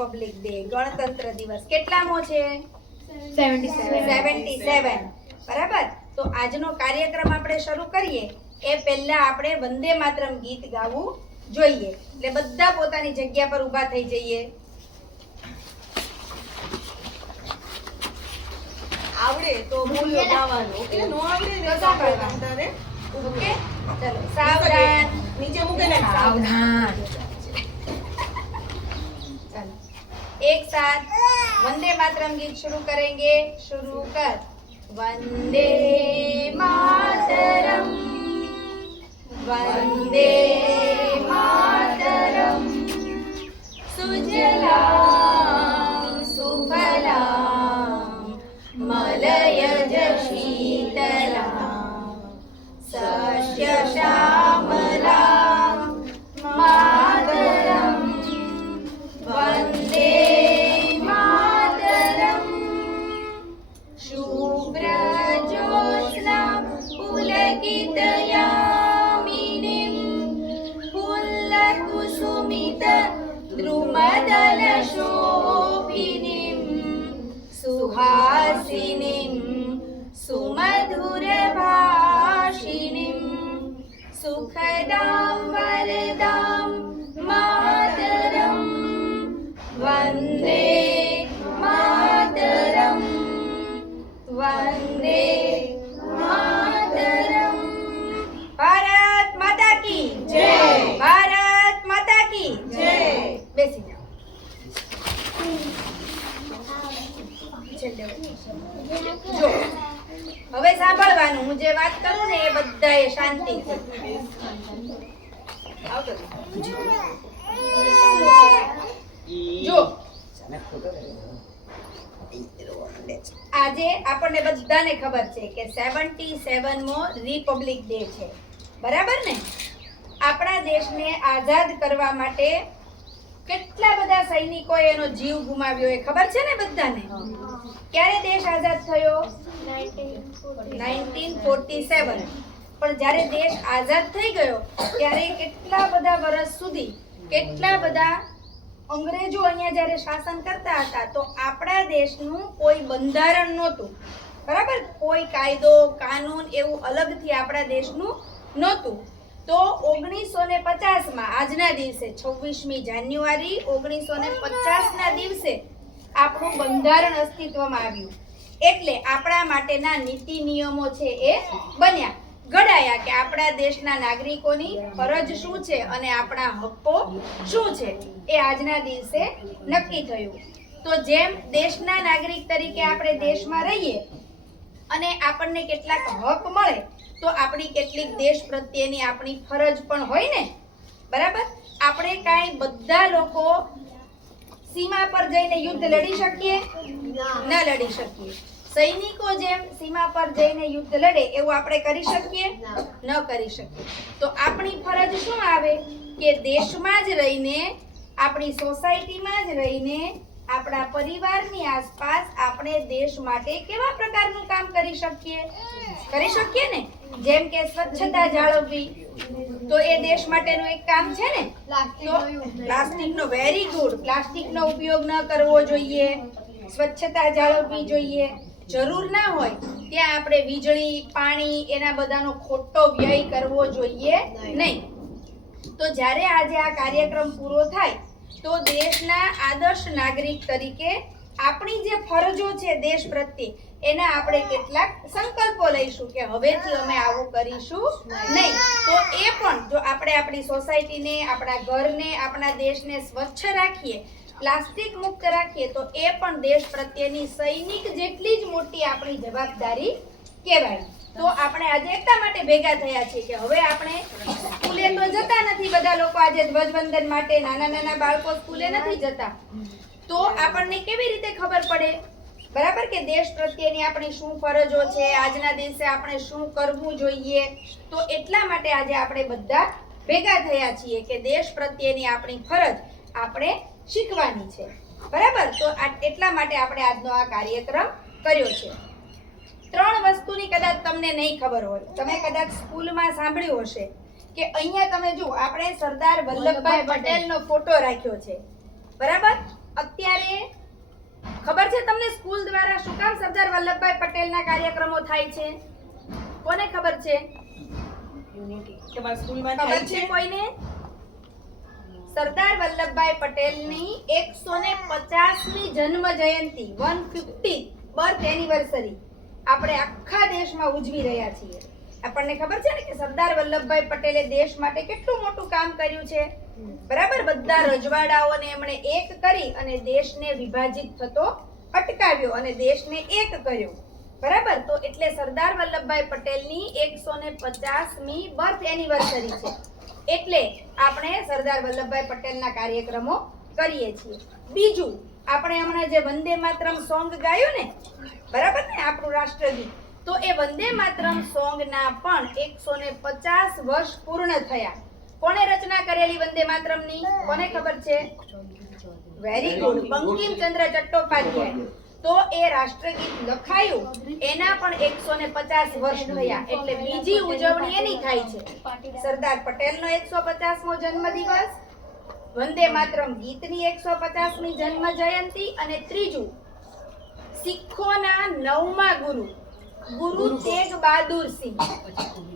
Republic day, ગણતંત્ર દિવસ કેટલામો છે? 77. બરાબર. તો આજનો કાર્યક્રમ આપણે શરૂ કરીએ એ પહેલા આપણે વંદે માતરમ ગીત ગાવું જોઈએ. એટલે બધા પોતાની જગ્યા પર ઊભા થઈ જઈએ. આવડે તો બોલો ગાવાનું, ઓકે? નો આવડે ને તો તારે ઓકે, ચલો સાવધાન. નીચે મૂકીને સાવધાન. चलो एक साथ वंदे मातरम गीत शुरू करेंगे. शुरू कर. वंदे मातरम, वंदे मातरम, सुजलां सुफलां मलयज शीतलां सस्य श्यामलां मातरम वंदे मातरम. शुभ्रज्योत्स्ना पुलकितयामिनीं फुल्लकुसुमित द्रुमदलशोभिनीं सुहासिनीं सुमधुरभाषिणीं सुखदां वरदां मातरं वंदे मातरम, वंदे मातरम. भारत माता की जय. भारत माता की जय. બેસી જાઓ. જો હવે સાંભળવાનું, હું જે વાત કરું ને એ બધાએ શાંતિથી. જો આજે આપણને બધાને ખબર છે કે 77મો રિપબ્લિક ડે છે. બરાબર ને? આપણા દેશને આઝાદ કરવા માટે કેટલા બધા સૈનિકોએ એનો જીવ ગુમાવ્યો એ ખબર છે ને બધાને? ક્યારે દેશ આઝાદ થયો? 1947. પણ જ્યારે દેશ આઝાદ થઈ ગયો ત્યારે કેટલા બધા વર્ષ સુધી કેટલા બધા અંગ્રેજો અહીંયા જ્યારે શાસન કરતા હતા તો આપણા દેશનું કોઈ બંધારણ નહોતું. બરાબર? કોઈ કાયદો કાનૂન એવું અલગથી આપણા દેશનું નહોતું. તો 1950માં આજના દિવસે 26મી જાન્યુઆરી 1950ના દિવસે આપણું બંધારણ અસ્તિત્વમાં આવ્યું. એટલે આપણા માટેના નીતિ નિયમો છે એ બન્યા, ઘડાયા કે આપણા દેશના નાગરિકોની ફરજ શું છે અને આપણા હક્કો શું છે એ આજના દિવસે નક્કી થયું. તો જેમ દેશના નાગરિક તરીકે આપણે દેશમાં રહીએ અને આપણને કેટલાક હક મળે તો આપણી કેટલીક દેશ પ્રત્યેની આપણી ફરજ પણ હોય ને. બરાબર? આપણે કાંઈ બધા લોકો સીમા પર જઈને યુદ્ધ લડી શકીએ? ન લડી શકીએ. સૈનિકો જેમ સીમા પર જઈને યુદ્ધ લડે એવું આપણે કરી શકીએ? ન કરી શકીએ. તો આપણી ફરજ શું આવે કે દેશમાં જ રહીને, આપણી સોસાયટીમાં જ રહીને, આપણા પરિવારની આસપાસ આપણે દેશ માટે કેવા પ્રકારનું કામ કરી શકીએ? કરી શકીએ ને? જેમ કે સ્વચ્છતા જાળવવી, તો એ દેશ માટેનું એક કામ છે ને. તો પ્લાસ્ટિકનો, વેરી ગુડ, પ્લાસ્ટિકનો ઉપયોગ ન કરવો જોઈએ, સ્વચ્છતા જાળવવી જોઈએ. જરૂર ના હોય ત્યાં આપણે વીજળી, પાણી એના બધાનો ખોટો વ્યય કરવો જોઈએ નહીં. તો જ્યારે આજે આ કાર્યક્રમ પૂરો થાય તો દેશના આદર્શ નાગરિક તરીકે આપણી જે ફરજો છે દેશ પ્રત્યે એના આપણે કેટલાક સંકલ્પો લઈશું કે હવેથી અમે આવું કરીશું નહીં. તો એ પણ જો આપણે આપણી સોસાયટીને, આપણા ઘરને, આપણા દેશને સ્વચ્છ રાખીએ, પ્લાસ્ટિક મુક્ત રાખીએ તો એ પણ દેશ પ્રત્યેની સૈનિક જેટલી જ મોટી આપણી જવાબદારી કહેવાય. તો આપણે આજે એટલા માટે ભેગા થયા છીએ કે હવે આપણે સ્કૂલે તો જતા નથી બધા લોકો. આજે ધ્વજવંદન માટે નાના નાના બાળકો સ્કૂલે નથી જતા. તો આપણને કેવી રીતે ખબર પડે? બરાબર કે દેશ પ્રત્યેની આપણી શું ફરજો છે, આજના દિવસે આપણે શું કરવું જોઈએ. તો એટલા માટે આજે આપણે બધા ભેગા થયા છીએ કે દેશ પ્રત્યેની આપણી ફરજ આપણે શીખવાની છે. બરાબર? તો એટલા માટે આપણે આજનો આ કાર્યક્રમ કર્યો છે. 3 વસ્તુની કદાચ તમને નહીં ખબર હોય. તમે કદાચ સ્કૂલમાં સાંભળ્યું હશે કે અહીંયા તમે જુઓ આપણે સરદાર વલ્લભભાઈ પટેલનો ફોટો રાખ્યો છે. બરાબર? અત્યારે ખબર છે તમને સ્કૂલ દ્વારા શું કામ સરદાર વલ્લભભાઈ પટેલના કાર્યક્રમો થાય છે? કોને ખબર છે? તમારા સ્કૂલમાં ખબર થાય છે છે? કોઈને? સરદાર વલ્લભભાઈ પટેલની 150મી જન્મ જયંતિ 150th બર્થ એનિવર્સરી આપણે આખા દેશમાં ઉજવી રહ્યા છીએ. આપણને ખબર છે ને કે સરદાર વલ્લભભાઈ પટેલે દેશ માટે કેટલું મોટું કામ કર્યું છે. બરાબર, બધા રજવાડાઓને એમણે એક કરી અને દેશને વિભાજિત થતો અટકાવ્યો અને દેશને એક કર્યો. બરાબર, તો એટલે સરદાર વલ્લભભાઈ પટેલની 150મી બર્થ એનિવર્સરી છે. એટલે આપણે સરદાર વલ્લભભાઈ પટેલના કાર્યક્રમો કરીએ છીએ. બીજું, આપણે હમણાં જે વંદે માતરમ સોંગ ગાયું ને, બરાબર ને, આપણું રાષ્ટ્રગીત, તો એ વંદે માતરમ સોંગના પણ 150 વર્ષ પૂર્ણ થયા. કોણે રચના કરેલી વંદે માતરમની? કોને ખબર છે? Very good, Bankimchandra Chattopadhyay. તો એ રાષ્ટ્રગીત લખાયું એના પણ 150 વર્ષ થયા. એટલે બીજી ઉજવણી એની થાય છે સરદાર પટેલનો 150મો જન્મદિવસ, વંદે માતરમ ગીતની 150મી જન્મ જયંતિ, અને ત્રીજું શીખોના 9મા ગુરુ તેગ બહાદુર સિંહ,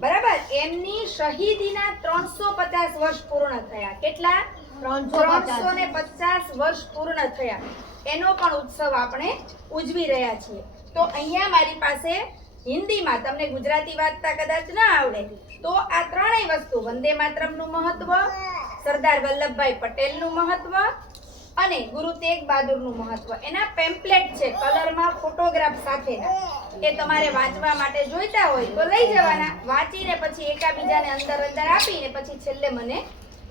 બરાબર, એમની શહીદીના 350 વર્ષ પૂર્ણ થયા. કેટલા? 350 વર્ષ પૂર્ણ થયા. એનો પણ ઉત્સવ આપણે ઉજવી રહ્યા છીએ. તો અહીંયા મારી પાસે હિન્દીમાં, તમને ગુજરાતી વાંચતા કદાચ ના આવડે, તો આ ત્રણેય વસ્તુ, વંદે માતરમનું મહત્વ, સરદાર વલ્લભભાઈ પટેલનું મહત્વ અને ગુરુ તેગ બહાદુરનું મહત્વ, એના પેમ્પલેટ છે કલરમાં ફોટોગ્રાફ સાથેના. એ તમારે વાંચવા માટે જોઈતા હોય તો લઈ જવાના, વાંચીને પછી એકાબીજાને અંદર આપીને પછી છેલ્લે મને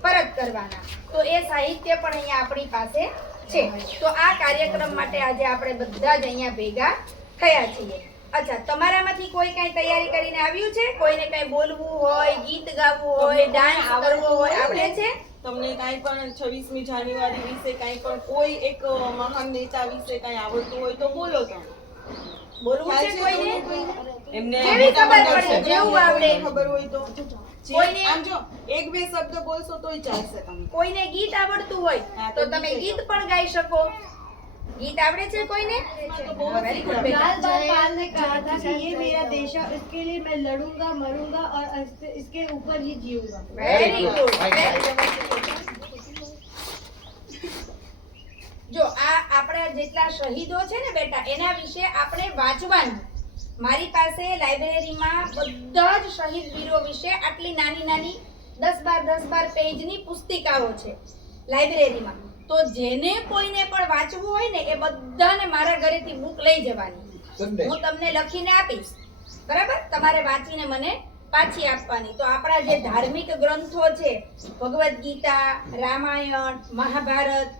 પરત કરવાના. તો એ સાહિત્ય પણ અહીંયા આપણી પાસે છે. તો આ કાર્યક્રમ માટે આજે આપણે બધા જ અહીંયા ભેગા થયા છીએ. અચ્છા, તમારામાંથી કોઈ કઈ તૈયારી કરીને આવ્યું છે? કોઈને કઈ બોલવું હોય, ગીત ગાવું હોય, ડાન્સ કરવો હોય, આવડે છે? તમને કાંઈ પણ 26મી જાન્યુઆરી વિશે કાંઈ પણ કોઈ એક મહાન નેતા વિશે કાંઈ આવડતું હોય તો બોલો. તમે બોલવું છે કોઈને? એમને જેવી ખબર પડે, જેવું આવડે. ખબર હોય તો કોઈને આમ જો એક બે શબ્દ બોલશો તોય ચાલશે. તમે કોઈને ગીત આવડતું હોય તો તમે ગીત પણ ગાઈ શકો. ગીત આવડે છે કોઈને? વેરી ગુડ બેટા. लाल बाल पाल ने कहा था कि ये मेरा देश है, इसके लिए मैं लड़ूंगा, मरूंगा और इसके ऊपर ही जीऊंगा. Very good. જો આ આપણા જેટલા શહીદો છે ને બેટા, એના વિશે આપણે વાંચવાનું. મારી પાસે લાઇબ્રેરીમાં બધા જ શહીદ વીરો વિશે આટલી નાની નાની 10-12 પેજની પુસ્તિકાઓ છે લાઇબ્રેરીમાં. તો જેને કોઈને પણ વાંચવું હોય ને, એ બધાને મારા ઘરેથી બુક લઈ જવાની. હું તમને લખીને આપીશ, બરાબર? તમારે વાંચીને મને પાછી આપવાની. તો આપણા જે ધાર્મિક ગ્રંથો છે, ભગવદ્ ગીતા, રામાયણ, મહાભારત,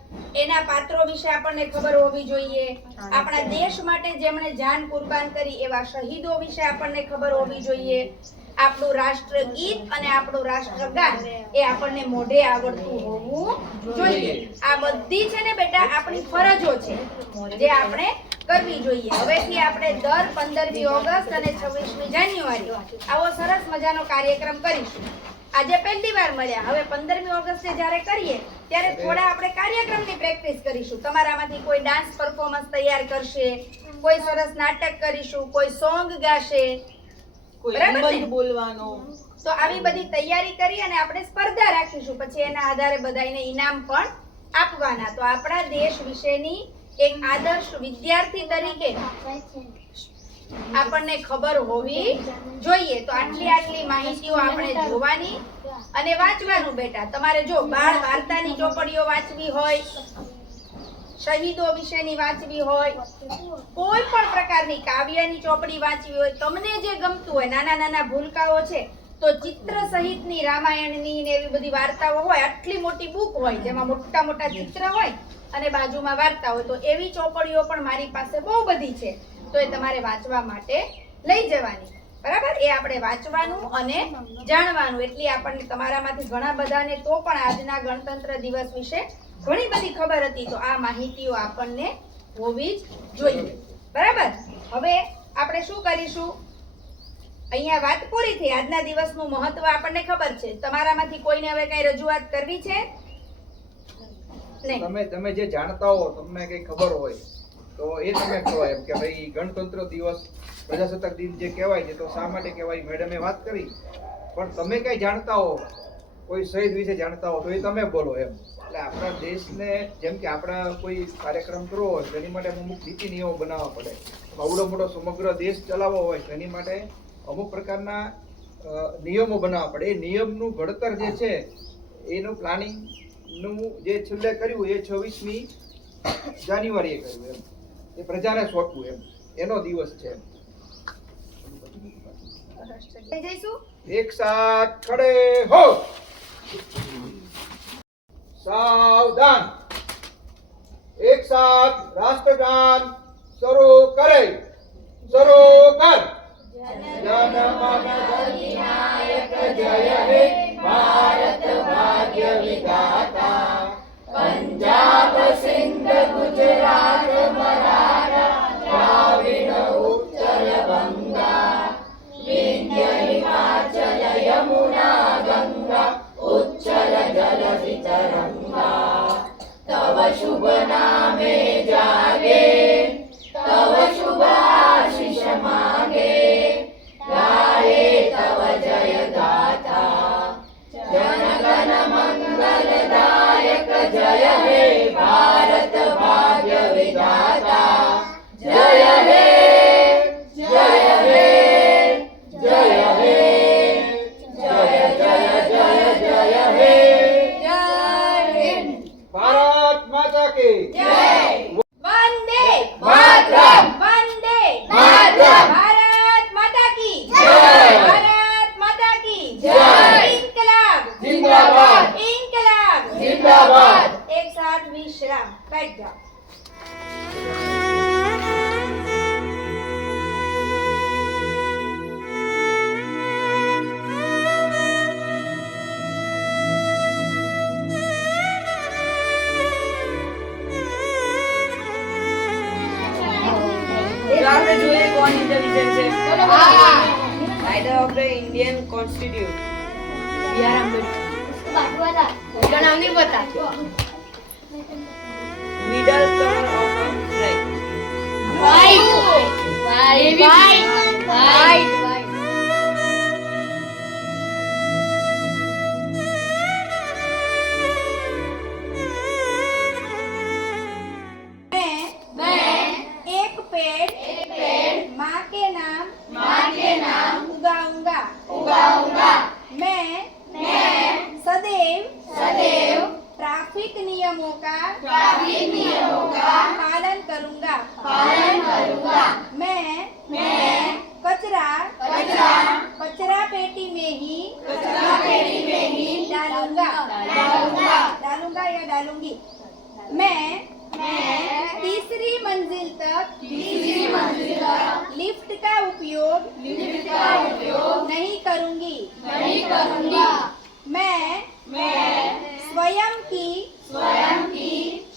એના પાત્રો વિશે આપણને ખબર હોવી જોઈએ. આપણા દેશ માટે જેમણે જાન કુરબાન કરી એવા શહીદો વિશે આપણને ખબર હોવી જોઈએ. આપણું રાષ્ટ્રગીત અને આપણું રાષ્ટ્રગાન એ આપણને મોઢે આવડતું હોવું જોઈએ. આ બધી છે ને બેટા આપણી ફરજો છે જે આપણે કરવી જોઈએ. હવેથી આપણે દર 15મી ઓગસ્ટ અને 26મી જાન્યુઆરી આવો સરસ મજાનો કાર્યક્રમ કરીશું. આજે પહેલી વાર મળ્યા, હવે 15મી ઓગસ્ટે જ્યારે કરીએ ત્યારે થોડા આપણે કાર્યક્રમની પ્રેક્ટિસ કરીશું. તમારામાંથી કોઈ ડાન્સ પરફોર્મન્સ તૈયાર કરશે, કોઈ સરસ નાટક કરીશું, કોઈ સોંગ ગાશે, કોઈ બરાબર ને? નિબંધ બોલવાનો. તો આવી બધી તૈયારી કરી અને આપણે સ્પર્ધા રાખીશું. પછી એના આધારે બધાને ઇનામ પણ આપવાના. તો આપણા દેશ વિશેની એક આદર્શ વિદ્યાર્થી તરીકે આપણને ખબર હોવી જોઈએ. તો આટલી માહિતીઓ આપણે જોવાની અને વાંચવાનું બેટા. તમારે જો બાળ વાર્તાની ચોપડીઓ વાંચવી હોય, શહીદો વિશેની વાંચવી હોય, કોઈ પણ પ્રકારની કાવ્યની ચોપડી વાંચવી હોય, તમને જે ગમતું હોય, નાના નાના ભૂલકાઓ છે તો ચિત્ર સહિતની રામાયણની ને એવી બધી વાર્તાઓ હોય, આટલી મોટી બુક હોય જેમાં મોટા મોટા ચિત્ર હોય અને બાજુમાં વાર્તા હોય, તો એવી ચોપડીઓ પણ મારી પાસે બહુ બધી છે. તો એ તમારે વાંચવા માટે લઈ જવાની, બરાબર? એ આપણે વાંચવાનું અને જાણવાનું. એટલી આપણને તમારામાંથી ઘણા બધાને તો પણ આજના ગણતંત્ર દિવસ વિશે ઘણી બધી ખબર હતી. તો આ માહિતીઓ આપણને હોવી જ જોઈએ, બરાબર? હવે આપણે શું કરીશું? અહીંયા વાત પૂરી થઈ. આજના દિવસનું મહત્વ આપણને ખબર છે. તમારામાંથી કોઈને હવે કઈ રજૂઆત કરવી છે? નહીં. તમે જે જાણતા હો, તમને કઈ ખબર હોય તો એ તમે કહો એમ કે ભાઈ ગણતંત્ર દિવસ પ્રજાસત્તાક દિન જે કહેવાય છે તો શા માટે કહેવાય, મેડમે વાત કરી, પણ તમે કઈ જાણતા હો, કોઈ શહીદ વિશે જાણતા હો તો એ તમે બોલો એમ. એટલે આપણા દેશને જેમ કે આપણા કોઈ કાર્યક્રમ કરવો હોય તેની માટે અમુક નીતિ નિયમો બનાવવા પડે. આવડો મોટો સમગ્ર દેશ ચલાવવો હોય તેની માટે અમુક પ્રકારના નિયમો બનાવવા પડે. એ નિયમનું ઘડતર જે છે એનું પ્લાનિંગ નું જે છેલ્લે કર્યું એ 26મી જાન્યુઆરીએ કર્યું એમ. એ પ્રજાને સોંપવું એમ, એનો દિવસ છે એમ. થઈ જઈશું. એક સાથ ખડે હો, સાવધાન, એક સાથ રાષ્ટ્રગાન શરૂ કરે, શરૂ કર. જનમન અધિનાયક જય હે ભારત ભાગ્ય વિધાતા, પંજાબ સિંધ ગુજરાત મરાઠા દ્રાવિડ ઉત્તર બંગા, વિંધ્ય હિમાચલ યમુના ગંગા ઉચ્ચલ જલધિ તરંગા, તવ શુભ નામે જાગે, તવ શુભ આશીષ માગે, ગાયે તવ જય ગાથા, જનગણ મંગલદાયક જય હે ભારત ભાગ્ય વિધાતા, જય હે જય હે જય હે જય જય જય જય હે. જય હિન્દ. ભારત માતા કી જય. વંદે માતરમ. વંદે માતરમ. ભારત માતા કી જય. ભારત માતા કી જય. ઇન્કલાબ જિંદાબાદ. ઇન્કલાબ જિંદાબાદ. એક સાથ વિશ્રામ. બેઠ જાઓ. જો આપણે જોઈએ કોણ ઇન્ટેલિજન્ટ છે. Writer of the Indian constitute. BR Ambedkar उसका नाम नहीं पता middle colour of a flag. White मैं एक पेड़ माँ के नाम उगाऊंगा। मैं सदैव ट्रैफिक नियमों का पालन करूंगा। मैं कचरा पेटी में ही डालूंगा या डालूंगी। मैं तीसरी मंजिल तक लिफ्ट का उपयोग नहीं करूंगी। मैं स्वयं की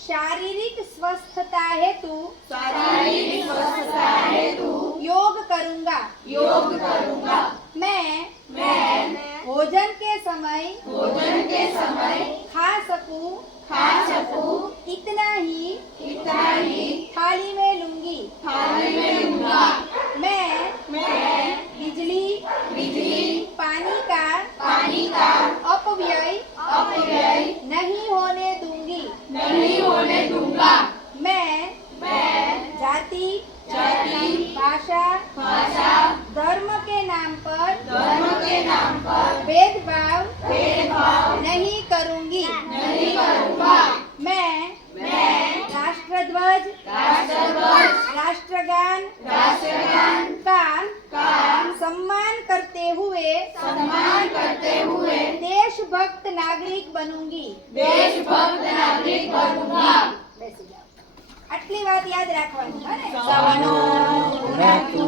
शारीरिक स्वस्थता हेतु योग करूंगा। मैं भोजन के समय खा सकूं इतना ही थाली में लूंगी। मैं बिजली पानी का अपव्यय नहीं होने दूंगी। मैं जाति भाषा धर्म के नाम पर भेदभाव नहीं करूंगी। मैं राष्ट्रध्वज राष्ट्रगान का सम्मान करते हुए देशभक्त नागरिक बनूंगी। બેસી જાઓ. આટલી વાત યાદ રાખવાની હે ને. સવનો પુનતુ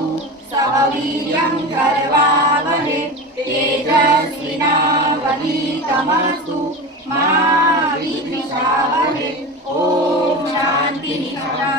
સહવીર્યં કરવાવહે તેજસ્વિનાવધીતમસ્તુ મા વિદ્વિષાવહે. ઓમ શાંતિ શાંતિ